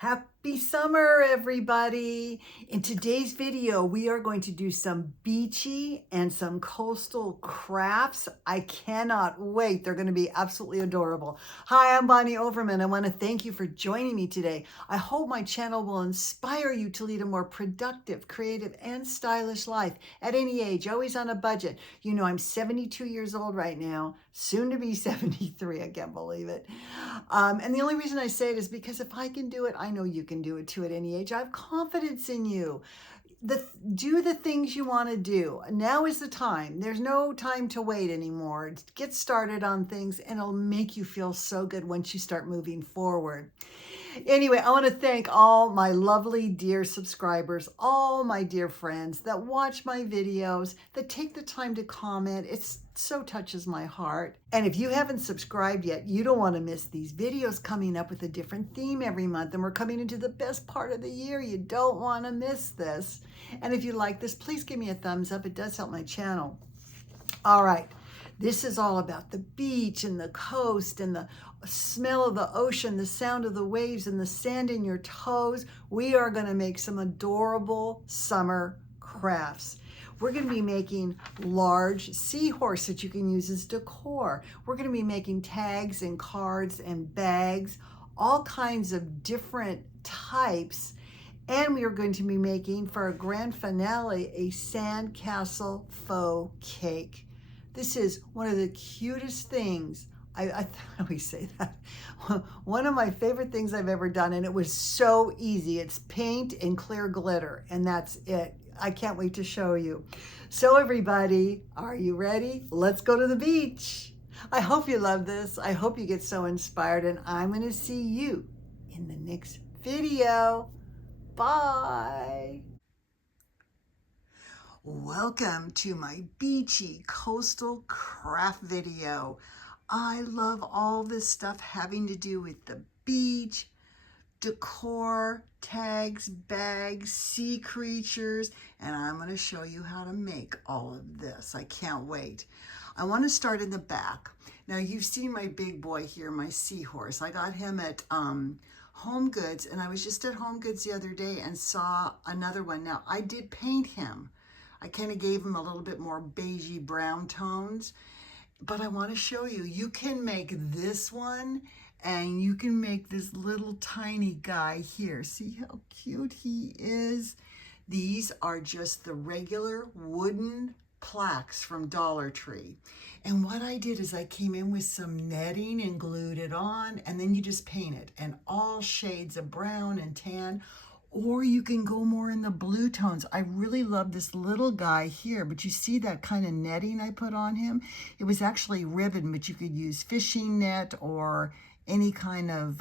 Happy summer, everybody. In today's video, we are going to do some beachy and some coastal crafts. I cannot wait. They're going to be absolutely adorable. Hi, I'm Bonnie Overman. I want to thank you for joining me today. I hope my channel will inspire you to lead a more productive, creative, and stylish life at any age, always on a budget. You know, I'm 72 years old right now, soon to be 73. I can't believe it. And the only reason I say it is because if I can do it, I know you can do it too at any age. I have confidence in you. Do the things you want to do. Now is the time. There's no time to wait anymore. Get started on things and it'll make you feel so good once you start moving forward. Anyway, I want to thank all my lovely dear subscribers, all my dear friends that watch my videos, that take the time to comment. It so touches my heart. And if you haven't subscribed yet, you don't want to miss these videos coming up with a different theme every month. And we're coming into the best part of the year. You don't want to miss this. And if you like this, please give me a thumbs up. It does help my channel. All right. This is all about the beach and the coast and the smell of the ocean, the sound of the waves and the sand in your toes. We are going to make some adorable summer crafts. We're going to be making large seahorse that you can use as decor. We're going to be making tags and cards and bags, all kinds of different types. And we are going to be making, for a grand finale, a sandcastle faux cake. This is one of the cutest things. I always say that. One of my favorite things I've ever done, and it was so easy. It's paint and clear glitter, and that's it. I can't wait to show you. So everybody, are you ready? Let's go to the beach. I hope you love this. I hope you get so inspired, and I'm going to see you in the next video. Bye. Welcome to my beachy coastal craft video. I love all this stuff having to do with the beach, decor, tags, bags, sea creatures, and I'm going to show you how to make all of this. I can't wait. I want to start in the back. Now you've seen my big boy here, my seahorse. I got him at Home Goods, and I was just at Home Goods the other day and saw another one. Now I did paint him. I kind of gave him a little bit more beigey brown tones, but I want to show you, you can make this one and you can make this little tiny guy here. See how cute he is? These are just the regular wooden plaques from Dollar Tree. And what I did is I came in with some netting and glued it on, and then you just paint it, and all shades of brown and tan. Or you can go more in the blue tones. I really love this little guy here, but you see that kind of netting I put on him? It was actually ribbon, but you could use fishing net or any kind of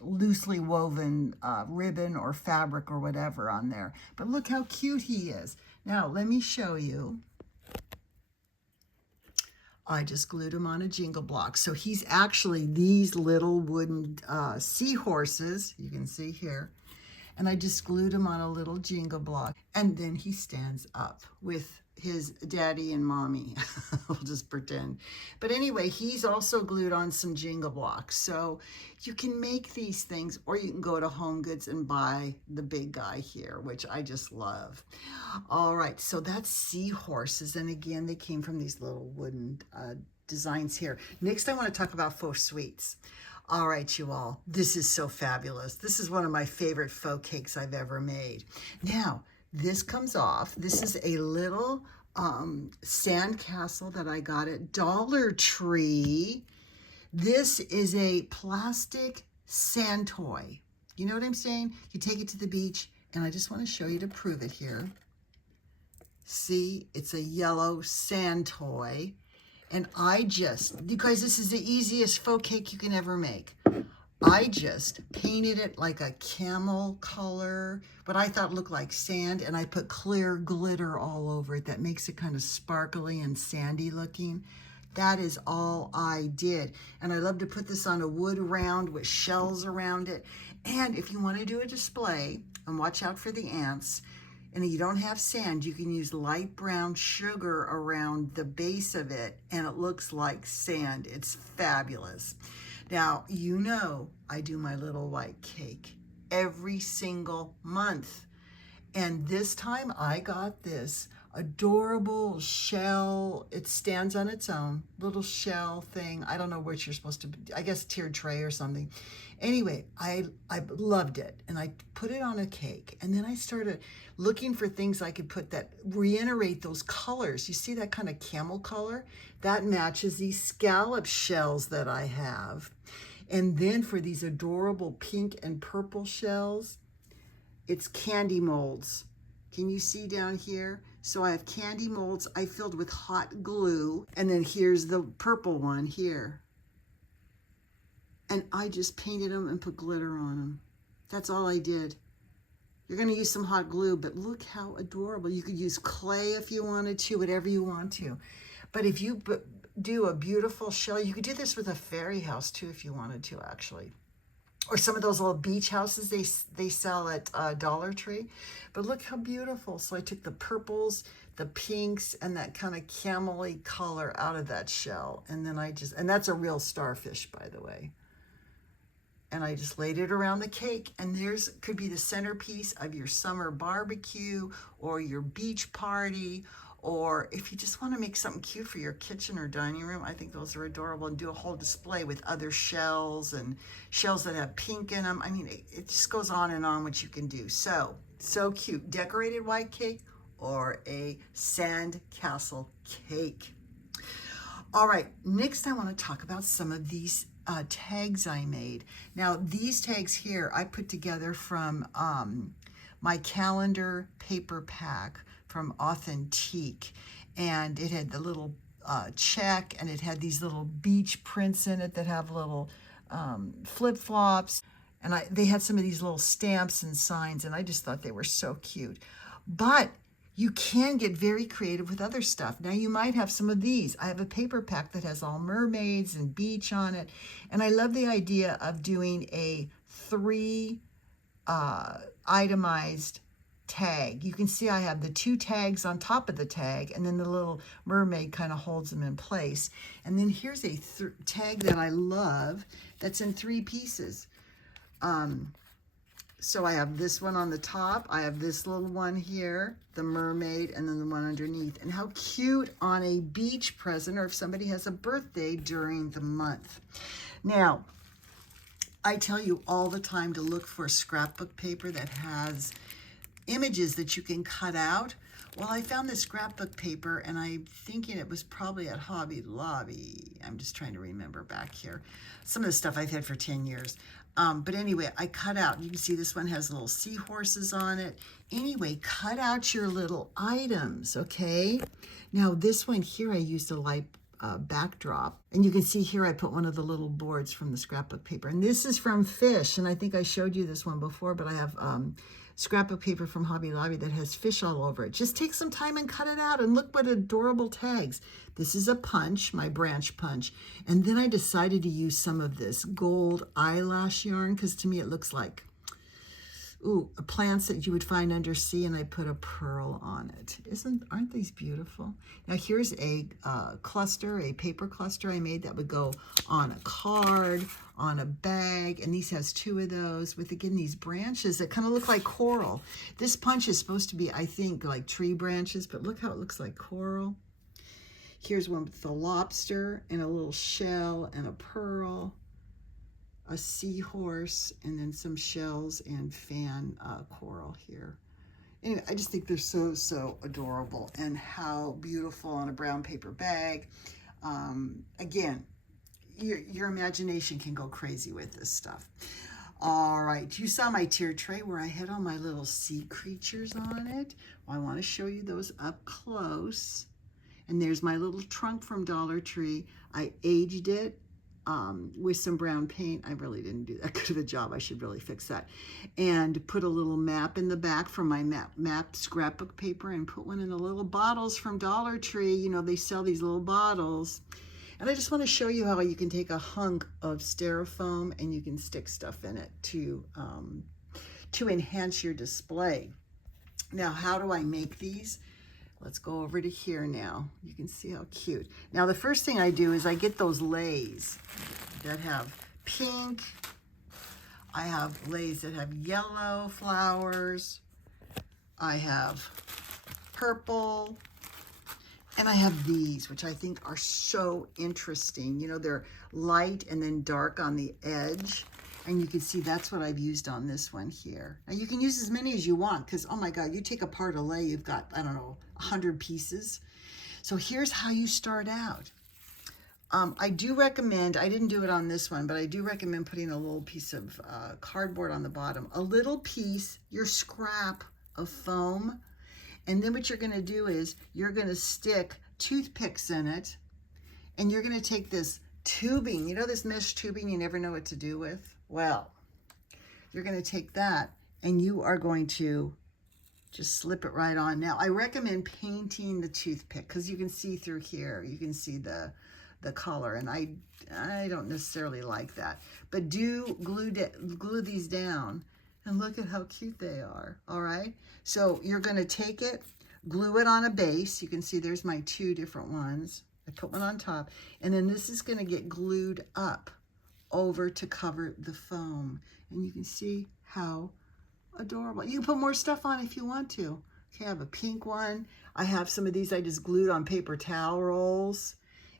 loosely woven ribbon or fabric or whatever on there. But look how cute he is. Now, let me show you. I just glued him on a jingle block. So he's actually these little wooden seahorses, you can see here. And I just glued him on a little jingle block. And then he stands up with his daddy and mommy. We'll just pretend. But anyway, he's also glued on some jingle blocks. So you can make these things, or you can go to Home Goods and buy the big guy here, which I just love. All right, so that's seahorses. And again, they came from these little wooden designs here. Next, I want to talk about faux sweets. All right, you all, this is so fabulous. This is one of my favorite faux cakes I've ever made. Now, this comes off. This is a little sandcastle that I got at Dollar Tree. This is a plastic sand toy. You know what I'm saying? You take it to the beach, and I just want to show you to prove it here. See, it's a yellow sand toy. And you guys, this is the easiest faux cake you can ever make. I just painted it like a camel color, but I thought it looked like sand, and I put clear glitter all over it that makes it kind of sparkly and sandy looking. That is all I did. And I love to put this on a wood round with shells around it. And if you want to do a display, and watch out for the ants, and you don't have sand, you can use light brown sugar around the base of it, and it looks like sand. It's fabulous. Now, you know I do my little white cake every single month. And this time I got this adorable shell. It stands on its own, little shell thing. I don't know what you're supposed to, I guess tiered tray or something. Anyway, I loved it, and I put it on a cake, and then I started looking for things I could put that reiterate those colors. You see that kind of camel color? That matches these scallop shells that I have. And then for these adorable pink and purple shells, it's candy molds. Can you see down here? So I have candy molds I filled with hot glue, and then here's the purple one here. And I just painted them and put glitter on them. That's all I did. You're gonna use some hot glue, but look how adorable. You could use clay if you wanted to, whatever you want to. But if you do a beautiful shell, you could do this with a fairy house too if you wanted to, actually. Or some of those little beach houses they sell at Dollar Tree. But look how beautiful. So I took the purples, the pinks, and that kind of camel-y color out of that shell. And then and that's a real starfish, by the way. And I just laid it around the cake, and could be the centerpiece of your summer barbecue or your beach party, or if you just want to make something cute for your kitchen or dining room. I think those are adorable, and do a whole display with other shells and shells that have pink in them. I mean, it just goes on and on what you can do. So cute. Decorated white cake or a sand castle cake. All right, next I want to talk about some of these tags I made. Now these tags here I put together from my calendar paper pack from Authentique, and it had the little check, and it had these little beach prints in it that have little flip-flops, and they had some of these little stamps and signs, and I just thought they were so cute. But you can get very creative with other stuff. Now you might have some of these. I have a paper pack that has all mermaids and beach on it. And I love the idea of doing a 3 itemized tag. You can see I have the 2 tags on top of the tag, and then the little mermaid kind of holds them in place. And then here's a tag that I love that's in 3 pieces. So I have this one on the top, I have this little one here, the mermaid, and then the one underneath. And how cute on a beach present, or if somebody has a birthday during the month. Now, I tell you all the time to look for scrapbook paper that has images that you can cut out. Well, I found this scrapbook paper, and I'm thinking it was probably at Hobby Lobby. I'm just trying to remember back here. Some of the stuff I've had for 10 years. But anyway, I cut out, you can see this one has little seahorses on it. Anyway, cut out your little items, okay? Now this one here, I used a light backdrop. And you can see here, I put one of the little boards from the scrapbook paper. And this is from Fish, and I think I showed you this one before, but I have scrapbook paper from Hobby Lobby that has fish all over it. Just take some time and cut it out, and look what adorable tags. This is a punch, my branch punch. And then I decided to use some of this gold eyelash yarn, because to me it looks like plants that you would find undersea, and I put a pearl on it. Aren't these beautiful? Now here's a cluster, a paper cluster I made that would go on a card, on a bag, and these has 2 of those with, again, these branches that kind of look like coral. This punch is supposed to be, I think, like tree branches, but look how it looks like coral. Here's one with the lobster and a little shell and a pearl, a seahorse, and then some shells and fan coral here. Anyway, I just think they're so adorable, and how beautiful on a brown paper bag. Again, your imagination can go crazy with this stuff. All right, you saw my tier tray where I had all my little sea creatures on it. Well, I want to show you those up close. And there's my little trunk from Dollar Tree. I aged it with some brown paint. I really didn't do that good of a job. I should really fix that. And put a little map in the back from my map scrapbook paper, and put one in the little bottles from Dollar Tree. You know, they sell these little bottles. And I just want to show you how you can take a hunk of styrofoam and you can stick stuff in it to enhance your display. Now, how do I make these? Let's go over to here now. You can see how cute. Now, the first thing I do is I get those lays that have pink, I have leis that have yellow flowers. I have purple. And I have these, which I think are so interesting. You know, they're light and then dark on the edge. And you can see that's what I've used on this one here. Now you can use as many as you want because, oh my God, you take apart a lei, you've got, I don't know, 100 pieces. So here's how you start out. I do recommend, I didn't do it on this one, but I do recommend putting a little piece of cardboard on the bottom. A little piece, your scrap of foam. And then what you're going to do is you're going to stick toothpicks in it, and you're going to take this tubing, you know, this mesh tubing you never know what to do with? Well, you're going to take that and you are going to just slip it right on. Now, I recommend painting the toothpick because you can see through here. You can see the color, and I don't necessarily like that. But do glue these down. And look at how cute they are, all right? So you're gonna take it, glue it on a base. You can see there's my 2 different ones. I put one on top, and then this is gonna get glued up over to cover the foam. And you can see how adorable. You can put more stuff on if you want to. Okay, I have a pink one. I have some of these I just glued on paper towel rolls.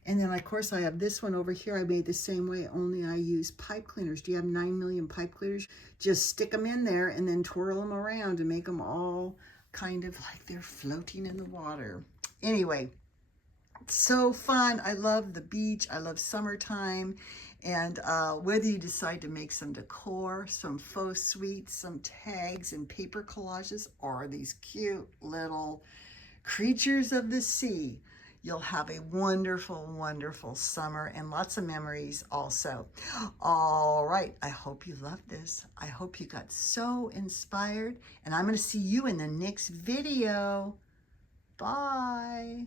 And then, of course, I have this one over here. I made the same way, only I use pipe cleaners. Do you have 9 million pipe cleaners? Just stick them in there and then twirl them around and make them all kind of like they're floating in the water. Anyway, it's so fun. I love the beach. I love summertime. And whether you decide to make some decor, some faux suites, some tags and paper collages, or these cute little creatures of the sea, you'll have a wonderful, wonderful summer and lots of memories also. All right, I hope you loved this. I hope you got so inspired, and I'm going to see you in the next video. Bye.